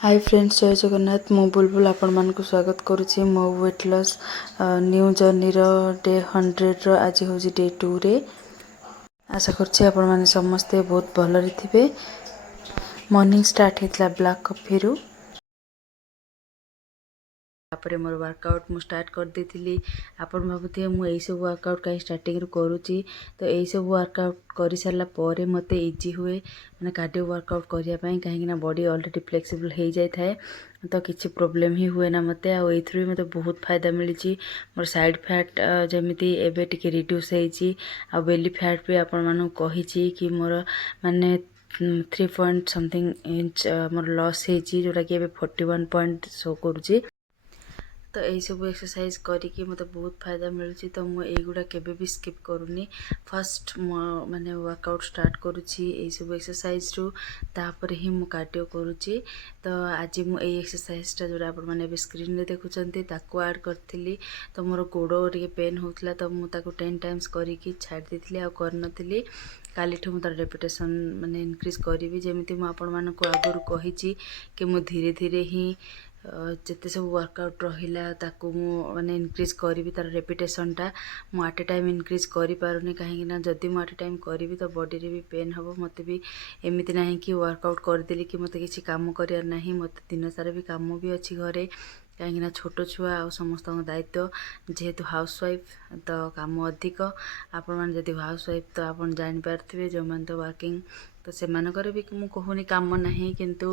Hi friends, जय जगन्नाथ। मु बुलबुल आपण मानक स्वागत करुच्ची मो weight loss new journey day 100 आज हूँ डे 2 रे। आशा करुच्ची आपण माने समस्ते बहुत भलरे थिबे। मॉर्निंग स्टार्ट होता ब्लैक कॉफी रु। तापर मोर वर्कआउट मु स्टार्ट कर देथिली। आपण भाबुथे मु एई सब वर्कआउट कहीं स्टार्टिंग रु करूची, तो एई सब वर्कआउट करि सारला परे मते इजी हुए माने कार्डियो वर्कआउट करिया पई, काहे ना बॉडी ऑलरेडी फ्लेक्सिबल हो जाय थाए, तो किसी प्रॉब्लम ही हुए ना मते। आ एथ्रु मते बहुत फायदा मिली। मोर साइड फैट जमिति एबे टिके रिड्यूस हेची, आ बेली फैट भी आपण मानु कहिची कि मोर माने 3 पॉइंट समथिंग इंच मोर लॉस हेची, जोटा कि एबे 41 पॉइंट शो करूची। तो यही सब एक्सरसाइज करिकी मते बहुत फायदा मिलुची। तो मु एगुडा केबे भी स्किप करूनी। फर्स्ट माने वर्कआउट स्टार्ट करूची यही सब एक्सरसाइज रु, तापर ही मु कार्डियो करूची। तो आज मु एई एक्सरसाइज टा जोरा आपण माने बे स्क्रीन रे देखुचंती ताको ऐड करथिली। तो मोर गोडो टिके पेन होतला, तो मु ताको 10 टाइम्स करिकी छाड़ देथिली आ करनथिली। कालीठु मु तार रेपुटेशन माने इनक्रीज करिवि। जेमिति मु आपण मानको आगरु कहिची कि मु धीरे धीरे ही जिते सब वर्कआउट रहिला ताकू मु माने इनक्रीज करी तार रेपुटेशनटा। मु एट ए टाइम इनक्रीज करि पारुनी, काहे ना जदि मु एट ए टाइम करी तो बॉडी रे भी पेन हबो। मते भी एमिति नाही कि वर्कआउट कर देली कि मते किछि काम करियार नाही। मते दिन सारा भी काम भी अछि घरे, काहे ना छोटो छुआ आ समस्त दायित्व। जेहेतु हाउसवाइफ तो काम अधिक। आपण माने जदि हाउसवाइफ तो आपण जानि पारथिबे, जो मान तो वर्किंग तो से मानकर भी मु कहूनी काम नहीं, किंतु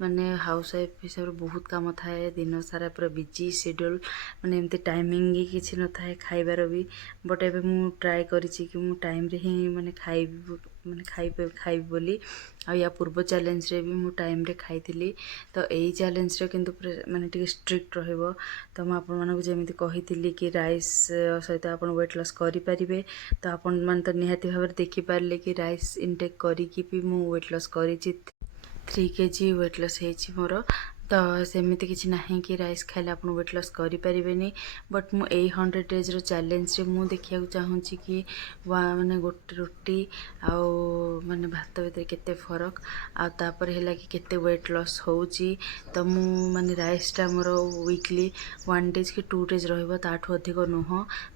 माने हाउसवाइफ हिसाब बहुत काम थाए। दिन सारा पूरा बिजी शेड्यूल, माने एमती टाइमिंग ही किसी न थाए खाइबार भी। बट एबे मु ट्राई करिछि कि मु टाइम रे ही माने खाइब बोली। आ या पूर्व चैलेंज रे भी मु टाइम रे खाइथिली। तो एई चैलेंज रे किंतु माने टिके स्ट्रिक्ट रहइबो। तो मु आपण मानकु जेमिति कहिथिली कि राइस सहित आपण वेट लॉस करि परिबे। तो आपण मान तो निहाती भाबरे देखि पारले कि राइस इनटेक करिकि भी मु वेट लॉस करिछि। 3 kg वेट लॉस हेछि मोर। तो सेमिति किछि नाही कि राइस खाइले आपण वेट लॉस करि परिबेनी। बट मु 100 डेज रो चैलेंज रे मु देखिया चाहूछि कि माने गोटे रोटी आउ माने भात भीतर केते फरक, आ तापर हैला कि केते वेट लॉस होउछि। तो मु माने राइस टा मोर वीकली 1 डेज कि 2 डेज रहइबो, ताठू अधिक नुह।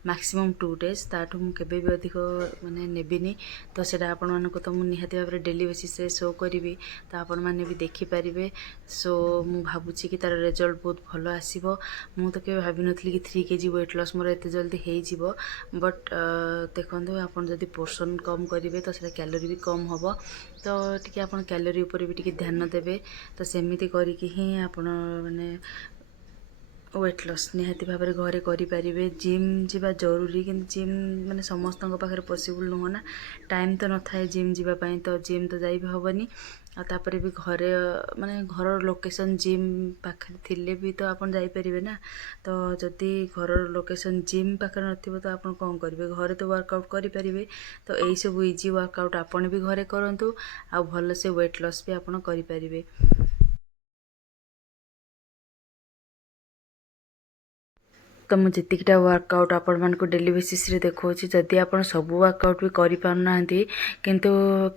मैक्सिमम 2 डेज, ताठू मु केबे भी अधिक माने नेबिनी। तो सेटा आपण मानको तो मु निहाती भाबरे डेली बेसिस रे शो करिवि, तो आपण माने भी देखि पारिबे। सो मु भाबुछि कि तार रिजल्ट बहुत भलो आसीबो। मु तो केबे भाबि नथली कि 3 kg वेट लॉस मोर एते जल्दी हेइ जिवो। बट देखंतु आपण जदि पोर्शन कम करिवे तो सेटा कैलोरी भी कम हबो। तो टिके आपण कैलोरी ऊपर भी टिके ध्यान देबे। तो सेमिति करिकि ही आपण माने वेट लॉस निहाती भाबरे घरे करि पारिबे। जिम जीवा जरूरी, किंतु जिम माने समस्तଙ୍କ पाखरे पॉसिबल नुह ना। टाइम तो न थाए जिम जीवा पई, तो जिम तो जाई भी हबनी। आ तापरे भी घरे माने घर लोकेशन जिम पाखरे थिले भी तो आपण जाई परिबे ना। तो जदि घर लोकेशन जिम पाखरे नथिबो तो आपण कोन करिवे, घरे तो वर्कआउट करि परिबे। तो एई सब इजी वर्कआउट आपण भी घरे करंतु, आ भलो से वेट लॉस भी आपण करि परिबे। तो मुझे जितिकिटा वर्कआउट आपण मानको डेली बेसिस रे देखौछि। जदि आपण सब वर्कआउट भी करि पारनांती, किंतु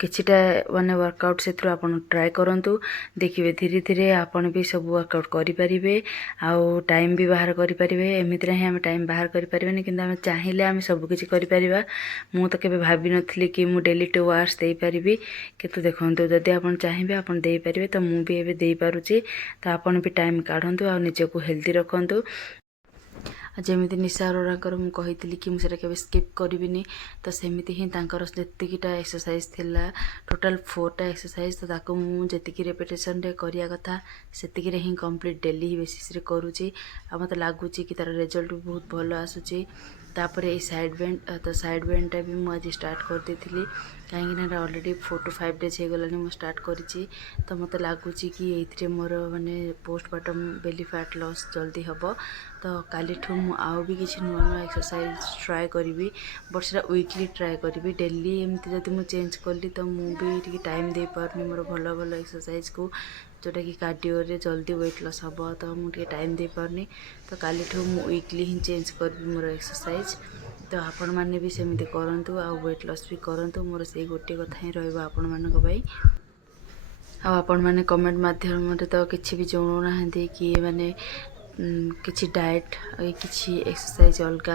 किछिटा माने वर्कआउट सेथु आपण ट्राई करंतु, देखिबे धीरे धीरे आपण भी सब वर्कआउट करि परिबे। आउ टाइम भी बाहर करि परिबे। एमिति रे हम टाइम बाहर करि परिबेनी, किंतु हम चाहिले हम सब किछि करि परिबा। मु तो केबे भाबी नथली कि मु डेली 2 आवर्स देई परिबी, किंतु देखंतु जदि आपण चाहिबे आपण देई परिबे। तो मु भी एबे देई पारुची। तो आपण भी टाइम काढंतु आ निजको हेल्दी रखंतु। जेमिति निशा अरोराकर मु कहिथिली कि मु सेटा केबे स्किप करिबिनी। तो सेमिति ही तांकर जेतिकिटा एक्सरसाइज थिला, टोटल 4 टा एक्सरसाइज। तो ताको मु जेतिकी रेपिटेशन रे करिया कथा सेतिकी रे ही कंप्लीट डेली बेसिस रे करूची। आ मते लागुची कि तार रिजल्ट भी बहुत भलो आसुची। तापर ए साइड बेंड, तो साइड बेंड टा भी मु आज स्टार्ट कर देथिली, काहेकि ना ऑलरेडी 4 to 5 डेज हे गलानी मु स्टार्ट करिची। तो मते लागुची कि एथिरे मोर माने पोस्टमार्टम बेली फैट लॉस जल्दी हबो। तो कालीठू मु आउ भी किछि नुआ नुआ एक्सरसाइज ट्राई करिवि। बट सेटा वीकली ट्राई करिवि। डेली एमती जदि मु चेंज कली तो मु भी टिके टाइम दे पारनी मोर भलो भलो एक्सरसाइज को, जोटा कि कार्डियो रे जल्दी वेट लॉस हबो। तो मु टिके टाइम दे पारनी। तो कालीठू मु वीकली ही चेंज करबि मोर एक्सरसाइज। तो आपण माने भी सेमिति करंतु आ वेट लॉस भी करंतु। मोर सेई गोटे कथा ही रहइबो आपण मानक पई। आपण मैंने कमेंट माध्यम तो किसी भी जनाऊना कि माने किसी डाएट किसी एक्सरसाइज अलग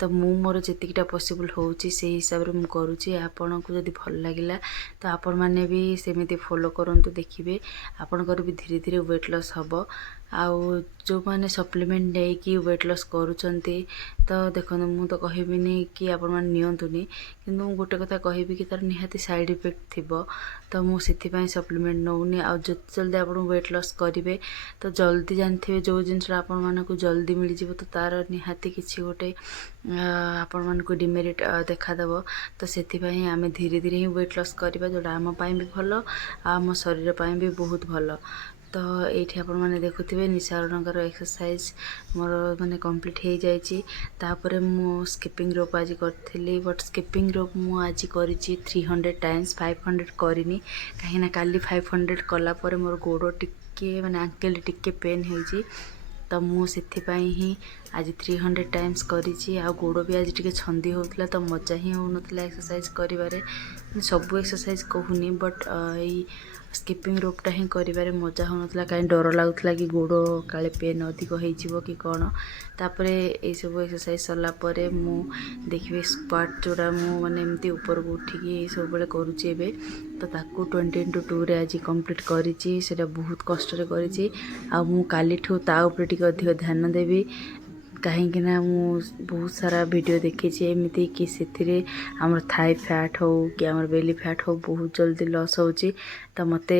तो मु मोर जीटा पॉसिबल होची से हिसाब रे मु करूची। आपन को जदि भल लागिला तो आपण माने भी सेमिति फॉलो करंतु देखिबे आपनकर भी धीरे धीरे वेट लॉस हबो। आउ जो माने सप्लीमेंट नै कि वेट लॉस करूचंती तो देखो मु तो कहबिनी कि आपण माने नियंतुनी किंतु गोटे कथा कहबी कि तार निहाती साइड इफेक्ट थिबो तो मु सेति पई सप्लीमेंट नौनी। आ जल्दी आपण वेट लॉस करिवे तो जल्दी जानथिबे जो जिंस आपण मानकु जल्दी मिल जिवो तो तार निहाती किछि गोटे आपण मानकु डिमेरिट देखा देबो। तो सेति पई आमे धीरे धीरे ही वेट लॉस करिबा जोडा आम पई भी भलो आम शरीर पई भी बहुत भलो। तो ये आपण मैंने देखुवे निशारणकर एक्सरसाइज मोर माने कंप्लीट हो जाइए। तापर मु स्किपिंग रोप आज करी बट स्किपिंग रोप मु आज करी 300 टाइम्स 500 करनी कहीं काली 500 कलापर मोर गोड़ टिके माने आंकेल टिके पेन होइछि तो मु सेथिपाई ही आज 300 टाइम्स करी। आ गोड़ भी आज टिके छंदी होतला तो मजा ही होनतला एक्सरसाइज करिवारे सब एक्सरसाइज कहूनी बट स्किपिंग रोपटा ही करिवारे मजा होनतला कहीं डर लागुतला कि गोड़ काले पेन अधिक होइजिवो कि कौन। तापरे ए सब एक्सरसाइज सरला परे मु देखिबे स्क्वाट जोड़ा मु माने एमती ऊपर को उठिकी सब बेले करूची एबे तो ताकू 20x2 रे आज कंप्लीट करिची। सेटा बहुत कष्ट रे करिची आ मु कालीठू ता ऊपर टिके अधिक ध्यान देबी कहीं मु बहुत सारा वीडियो देखी एमती कि से आमर थाई फैट हो कि आमर बेली फैट हो बहुत जल्दी लॉस होची तो मते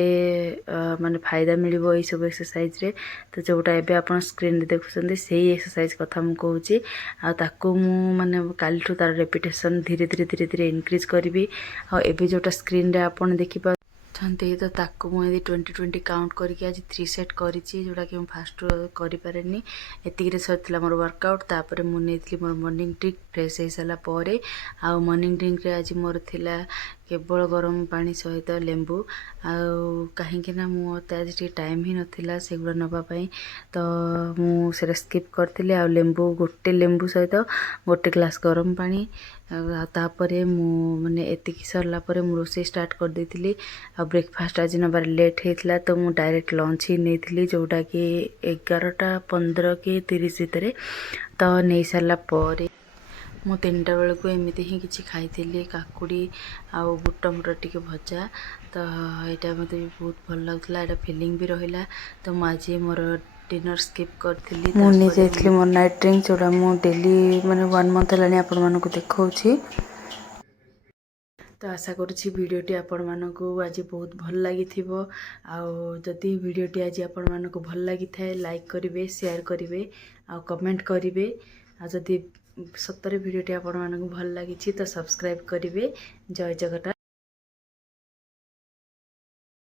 माने फायदा मिलिबो ए सब एक्सरसाइज रे। तो जोटा एबे आपण स्क्रीन रे देखुछन्ते सेही एक्सरसाइज कथा मु कहूची आ ताको मु माने कालीठू तार रेपिटेशन धीरे धीरे इंक्रीज करबी। आ एबे जोटा स्क्रीन रे आपण देखि तो ताको मुझे 20-20 काउंट करके आज 3 सेट करिछि जोटा कि फास्ट करि पारेनी एतिक रे सरथिला मोर वर्कआउट। तापर मु नेथली मोर मॉर्निंग ड्रिंक फ्रेश हो सारा परे आ मॉर्निंग ड्रिंक रे आज मोर थिला केवल गरम पानी सहित लेंबू कहीं मत आज टाइम ही नाला सेगुड़ा नापी तो मुझे स्किप करती आ लेंबू गोटे लेंबू सहित गोटे ग्लास गरम पानी तापरे माने एतिक सरला परे मु रोसे स्टार्ट कर देथिली। आ ब्रेकफास्ट आज नबार लेट होता तो मु डायरेक्ट लंच ही नहीं जोटा कि 11:15 कि 30 भितर तो नहीं सारा पर मु 3टा बेलू एमती ही किसी खाई काकुड़ी आउ बुट मुट टिके भजा तो यहाँ मत भी बहुत भल लगुला यहाँ फिलिंग भी रहा तो मुझे मोर डिनर स्किप करी मुझे मोर नाइट ड्रिंक जोड़ा मु डेली माने 1 मंथ है आपण मानक देखा। तो आशा करुँची वीडियोटी आपण मानकु आज बहुत भल लगी जदि वीडियोटी आज आपण मानकु भल लगी थाए लाइक करिवे शेयर करिवे आ कमेंट करिवे आ जदि सत्तरे वीडियोटी आपण मानकु भल लगी तो सब्सक्राइब करिवे। जय जगन्नाथ।